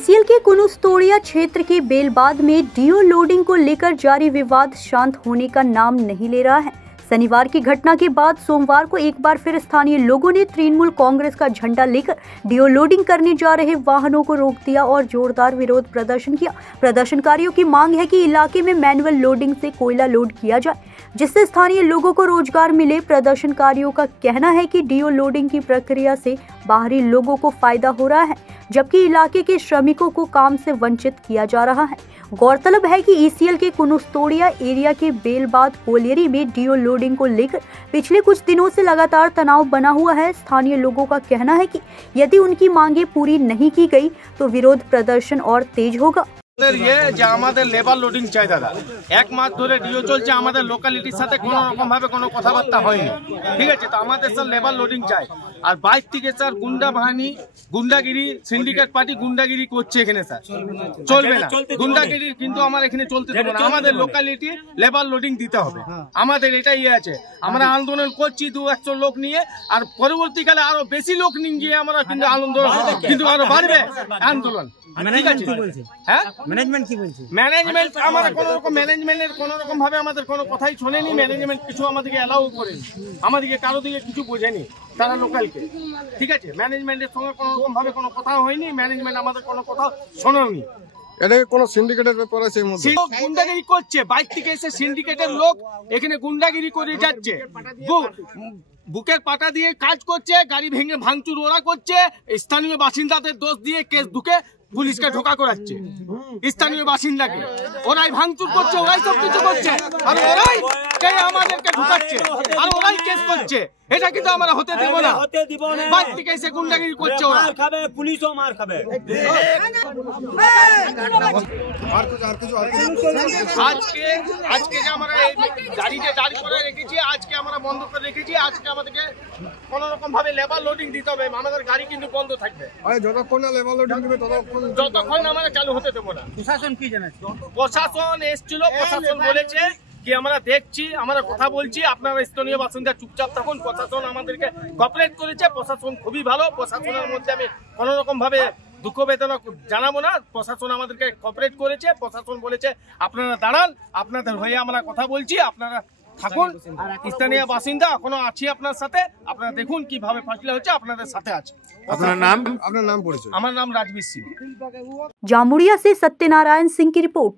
ECL के कुनुस्तोड़िया क्षेत्र के बेलबाद में डीओ लोडिंग को लेकर जारी विवाद शांत होने का नाम नहीं ले रहा है। शनिवार की घटना के बाद सोमवार को एक बार फिर स्थानीय लोगों ने तृणमूल कांग्रेस का झंडा लेकर डीओ लोडिंग करने जा रहे वाहनों को रोक दिया और जोरदार विरोध प्रदर्शन किया। प्रदर्शनकारियों की मांग है कि इलाके में मैनुअल लोडिंग से कोयला लोड किया जाए, जिससे स्थानीय लोगों को रोजगार मिले। प्रदर्शनकारियों का कहना है कि डीओ लोडिंग की प्रक्रिया से बाहरी लोगों को फायदा हो रहा है, जबकि इलाके के श्रमिकों को काम से वंचित किया जा रहा है। गौरतलब है कि ईसीएल के कुनुस्तोड़िया एरिया के बेलबाद कोलियरी में डीओ लोडिंग को लेकर पिछले कुछ दिनों से लगातार तनाव बना हुआ है। स्थानीय लोगों का कहना है कि यदि उनकी मांगें पूरी नहीं की गई तो विरोध प्रदर्शन और तेज होगा। लेबर लोडिंग चाই দাদা, এক মাস ধরে ডিও চলছে, আমাদের লোকালিটির সাথে কোনো রকম ভাবে কোনো কথাবার্তা হয়নি। ঠিক আছে, তো আমাদের স্যার লেবার লোডিং চাই। আর বাইক থেকে স্যার গুন্ডা বাহিনী, গুন্ডাগিরি, সিন্ডিকেট পার্টি গুন্ডাগিরি করছে এখানে স্যার, চলবে না গুন্ডাগিরি, কিন্তু আমার এখানে চলতে দেব না। আমাদের লোকালিটি লেবার লোডিং দিতে হবে, আমাদের এটাই আছে। আমরা আন্দোলন করছি 200 লোক নিয়ে, আর পরবর্তীকালে আরো বেশি লোক নিয়ে আমরা কিন্তু আন্দোলন কিন্তু আরো বাড়বে আন্দোলন। ম্যানেজমেন্ট আমাদের কোনো রকম ম্যানেজমেন্টের কোনো রকম ভাবে আমাদের কোনো কথাই শোনেনি। ম্যানেজমেন্ট কিছু আমাদেরকে অ্যালাউ করেনি, আমাদেরকে কারো দিকে কিছু বোঝেনি তারা লোকালকে। ঠিক আছে, ম্যানেজমেন্টের সঙ্গে কোনো রকম ভাবে কোনো কথা হয়নি, ম্যানেজমেন্ট আমাদের কোনো কথা শোনেনি। এটা কোন সিন্ডিকেটের ব্যাপার আছে, গুন্ডাগিরি করছে, বাইক থেকে এসে সিন্ডিকেটের লোক এখানে গুন্ডাগিরি করে যাচ্ছে, বুকের পাটা দিয়ে কাজ করছে, গাড়ি ভেঙে ভাঙচুর ওরা করছে, স্থানীয় বাসিন্দাদের দোষ দিয়ে কেস ঢুকে পুলিশকে ঢোকা করাচ্ছে। স্থানীয় বাসিন্দাকে ওরাই ভাঙচুর করছে, ওরাই সব কিছু করছে, আর ওরাই আমাদেরকে ঢুকাচ্ছে, আর ওরাই কেস করছে। এটা কিন্তু আমরা হতে দেব না। বাইক থেকে এসে গুন্ডাগিরি করছে, ওরা খাবে, পুলিশও মার খাবে। আজকে যে আমরা গাড়িতে দাঁড় করে রেখেছি, আজকে আমরা বন্ধ করে রেখেছি। আজকে আমাদেরকে কোন রকম ভাবে লেবার লোডিং দিতে হবে, আমাদের গাড়ি কিন্তু বন্ধ থাকবে। যতক্ষণ না লেবার লোডিং দিবে যতক্ষণ আমরা চালু হতে দেবো না। প্রশাসন কি জানাচ্ছে? প্রশাসন এসেছিল, প্রশাসন বলেছে কি আমরা দেখছি, আমরা কথা বলছি, আপনারা স্থানীয় বাসিন্দা চুপচাপ থাকুন। প্রশাসন আমাদেরকে কোঅপারেট করেছে, প্রশাসন খুবই ভালো। প্রশাসনের মধ্যে আমি কোনো রকম ভাবে দুঃখ বেদনা জানাবো না। প্রশাসন আমাদেরকে কোঅপারেট করেছে। প্রশাসন বলেছে আপনারা দাঁড়ান, আপনাদের হয়ে আমরা কথা বলছি, আপনারা থাকুন। স্থানীয় বাসিন্দা এখনো আছি আপনার সাথে, আপনারা দেখুন কিভাবে ফয়সলা হচ্ছে, আপনাদের সাথে আছে। আপনার নাম পরিচয়? আমার নাম রাজবীর সিং। जामुड़िया से सत्यनारायण सिंह की रिपोर्ट।